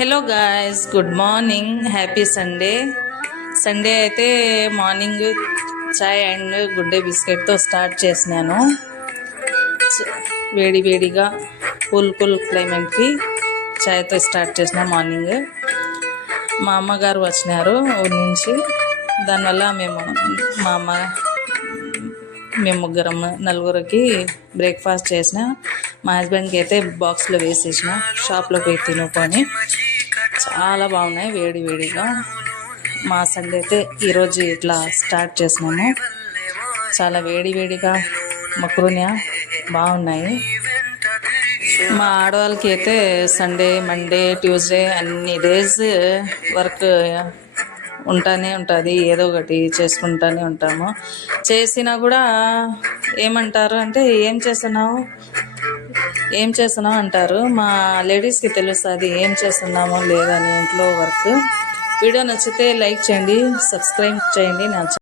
Hello guys, good morning, happy Sunday అయితే morning చాయ్ and Good Day బిస్కెట్తో start చేసినాను. వేడిగా కూల్ క్లైమేట్కి చాయ్తో స్టార్ట్ చేసిన మార్నింగ్. మా అమ్మగారు వచ్చినారు ఊరి నుంచి, దానివల్ల మేము నలుగురికి బ్రేక్ఫాస్ట్ చేసిన. మా హస్బెండ్కి అయితే బాక్స్లో వేసేసిన, షాప్లో పోయి తినుకొని. చాలా బాగున్నాయి వేడిగా. మా సండే అయితే ఈరోజు ఇట్లా స్టార్ట్ చేసినాము. చాలా వేడిగా మక్రూనియా బాగున్నాయి. మా ఆడవాళ్ళకి అయితే సండే, మండే, ట్యూస్డే అన్ని డేస్ వర్క్ ఉంటానే ఉంటుంది. ఏదో ఒకటి చేసుకుంటానే ఉంటాము. చేసినా కూడా ఏమంటారు అంటే ఏం చేస్తున్నావు అంటారు. మా లేడీస్కి తెలుస్తుంది ఏం చేస్తున్నామో లేదని ఇంట్లో వర్క్. వీడియో నచ్చితే లైక్ చేయండి, సబ్స్క్రైబ్ చేయండి.